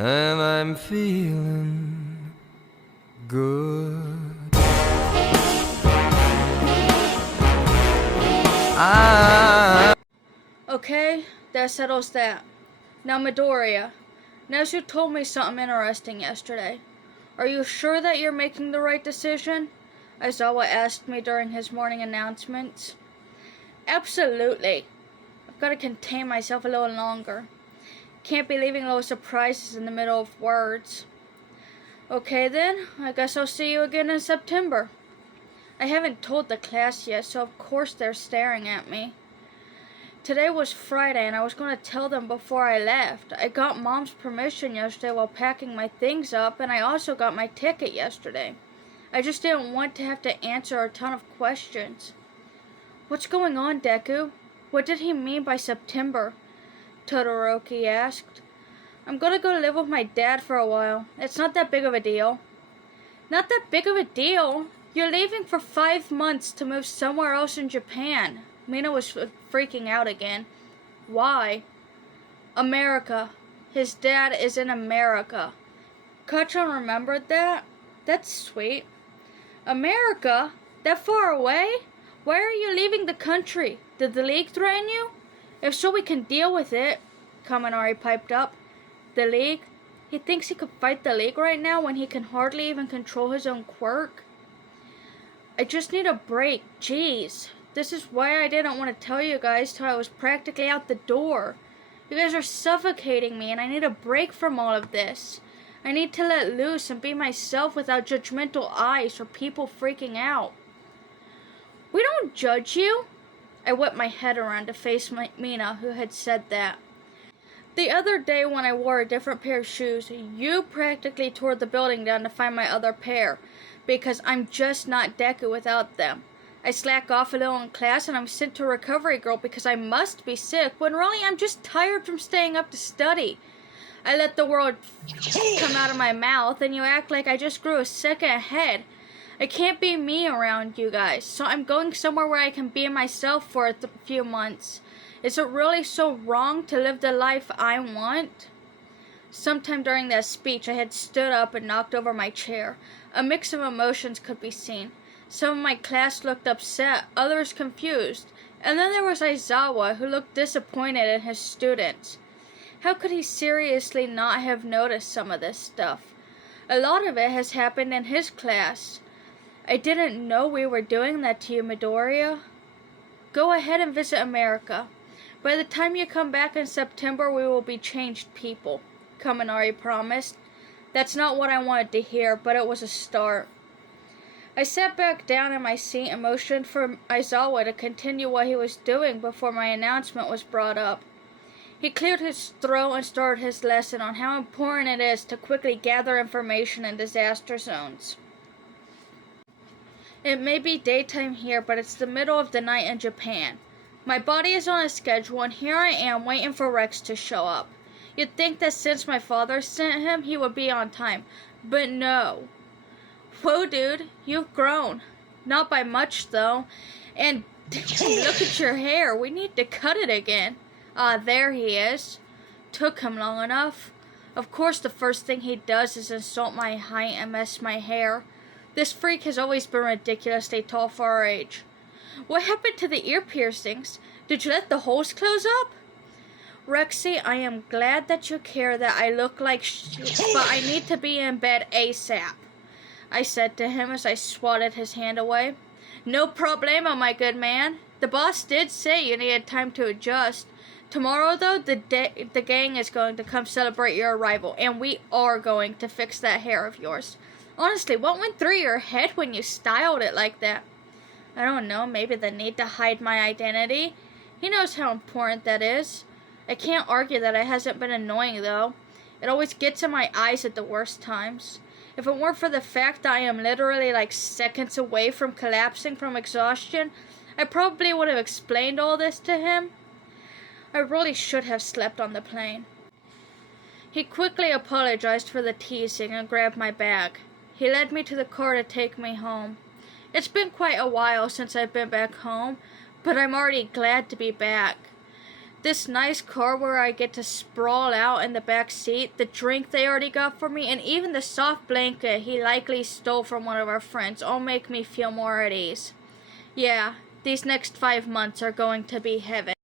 and I'm feeling good. Okay, that settles that. Now Midoriya, Nezu told me something interesting yesterday. Are you sure that you're making the right decision? Aizawa asked me during his morning announcements. Absolutely. I've got to contain myself a little longer. Can't be leaving little surprises in the middle of words. Okay then, I guess I'll see you again in September. I haven't told the class yet, so of course they're staring at me. Today was Friday and I was going to tell them before I left. I got Mom's permission yesterday while packing my things up, and I also got my ticket yesterday. I just didn't want to have to answer a ton of questions. What's going on, Deku? What did he mean by September? Todoroki asked. I'm going to go live with my dad for a while. It's not that big of a deal. Not that big of a deal? You're leaving for 5 months to move somewhere else in Japan. Mina was freaking out again. Why? America. His dad is in America. Kachan remembered that? That's sweet. America? That far away? Why are you leaving the country? Did the League threaten you? If so, we can deal with it, Kaminari piped up. The League? He thinks he could fight the League right now when he can hardly even control his own quirk? I just need a break. Jeez. This is why I didn't want to tell you guys till I was practically out the door. You guys are suffocating me and I need a break from all of this. I need to let loose and be myself without judgmental eyes or people freaking out. We don't judge you. I whipped my head around to face Mina, who had said that. The other day when I wore a different pair of shoes, you practically tore the building down to find my other pair, because I'm just not Deku without them. I slack off a little in class and I'm sent to Recovery Girl because I must be sick, when really I'm just tired from staying up to study. I let the world come out of my mouth and you act like I just grew a second head. I can't be me around you guys, so I'm going somewhere where I can be myself for a few months. Is it really so wrong to live the life I want? Sometime during that speech, I had stood up and knocked over my chair. A mix of emotions could be seen. Some of my class looked upset, others confused, and then there was Aizawa, who looked disappointed in his students. How could he seriously not have noticed some of this stuff? A lot of it has happened in his class. I didn't know we were doing that to you, Midoriya. Go ahead and visit America. By the time you come back in September, we will be changed people, Kaminari promised. That's not what I wanted to hear, but it was a start. I sat back down in my seat and motioned for Aizawa to continue what he was doing before my announcement was brought up. He cleared his throat and started his lesson on how important it is to quickly gather information in disaster zones. It may be daytime here, but it's the middle of the night in Japan. My body is on a schedule, and here I am waiting for Rex to show up. You'd think that since my father sent him, he would be on time. But no. Whoa, dude, you've grown. Not by much, though. And look at your hair. We need to cut it again. Ah, there he is. Took him long enough. Of course, the first thing he does is insult my height and mess my hair. This freak has always been ridiculously tall for our age. What happened to the ear piercings? Did you let the holes close up? Rexy, I am glad that you care that I look like but I need to be in bed ASAP, I said to him as I swatted his hand away. No problemo, my good man. The boss did say you needed time to adjust. Tomorrow, though, the gang is going to come celebrate your arrival, and we are going to fix that hair of yours. Honestly, what went through your head when you styled it like that? I don't know, maybe the need to hide my identity. He knows how important that is. I can't argue that it hasn't been annoying, though. It always gets in my eyes at the worst times. If it weren't for the fact that I am literally like seconds away from collapsing from exhaustion, I probably would have explained all this to him. I really should have slept on the plane. He quickly apologized for the teasing and grabbed my bag. He led me to the car to take me home. It's been quite a while since I've been back home, but I'm already glad to be back. this nice car where I get to sprawl out in the back seat, the drink they already got for me, and even the soft blanket he likely stole from one of our friends all make me feel more at ease. Yeah, these next 5 months are going to be heaven.